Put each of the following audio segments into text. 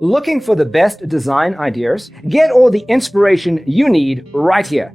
Looking for the best design ideas? Get all the inspiration you need right here.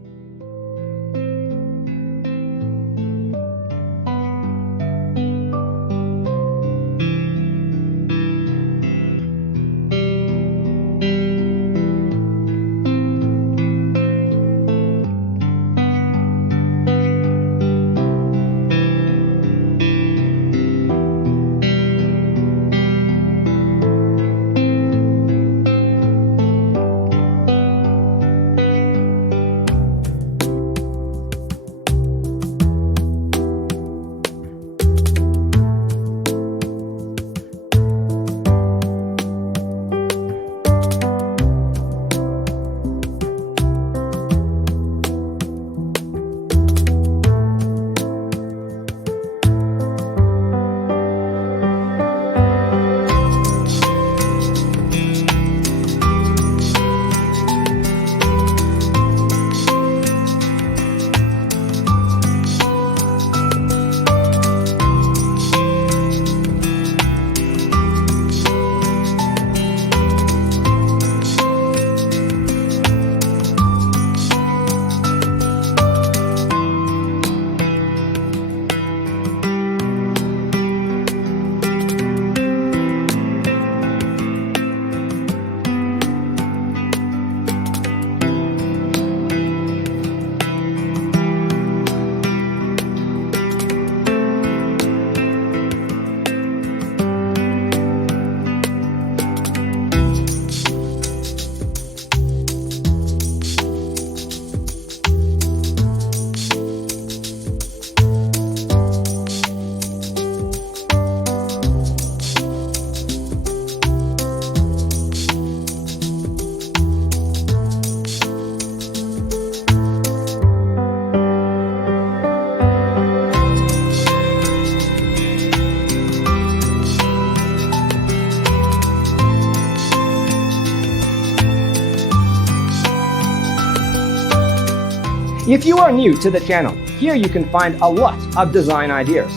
If you are new to the channel, here you can find a lot of design ideas.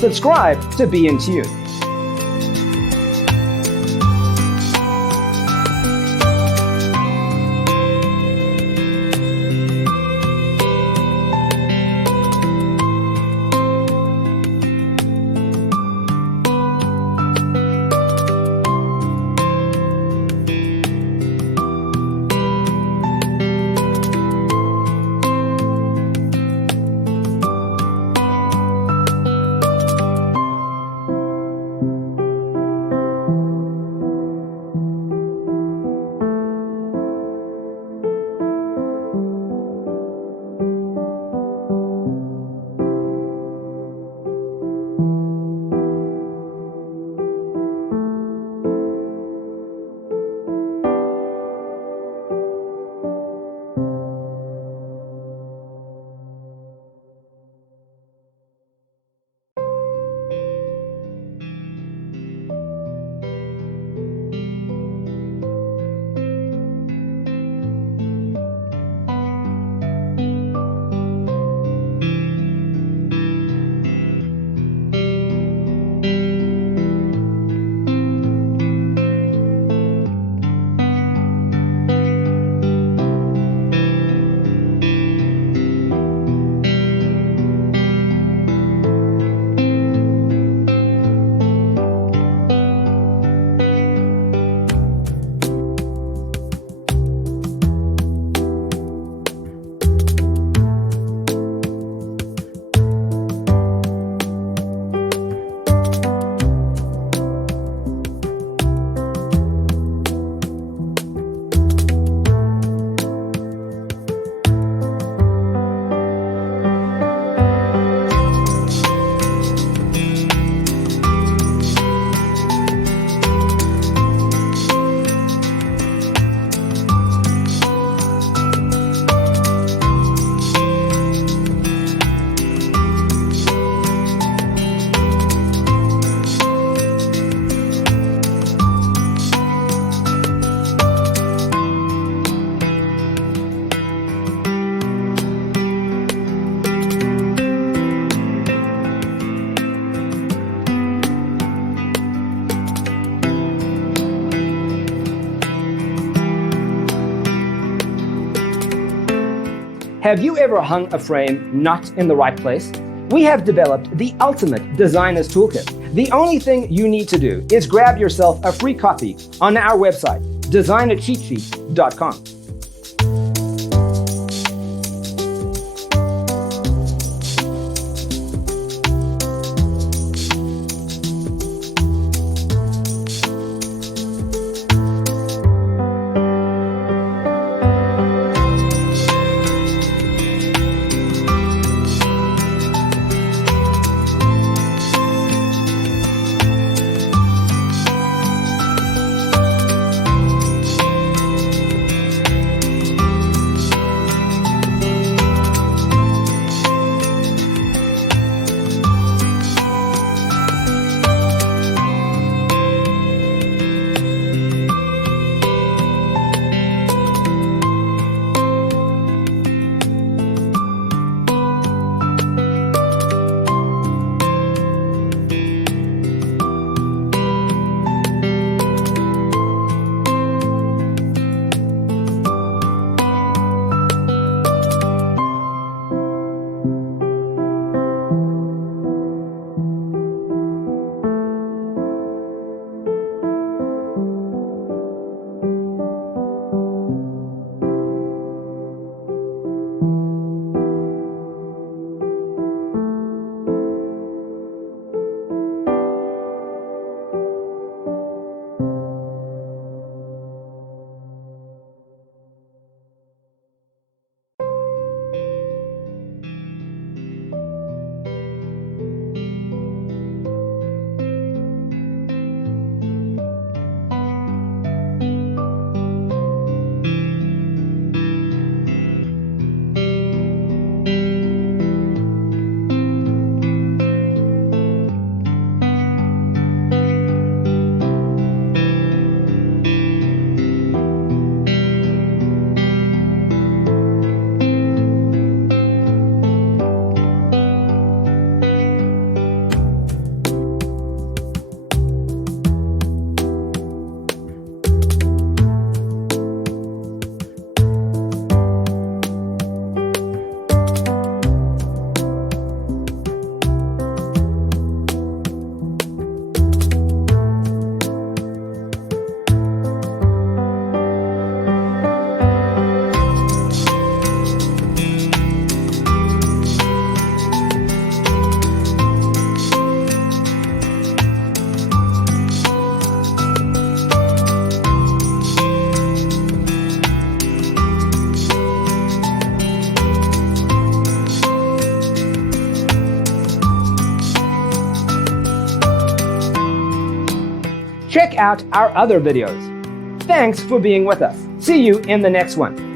Subscribe to be in tune. Have you ever hung a frame not in the right place? We have developed the ultimate designer's toolkit. The only thing you need to do is grab yourself a free copy on our website, designercheatsheet.com. Check out our other videos. Thanks for being with us. See you in the next one.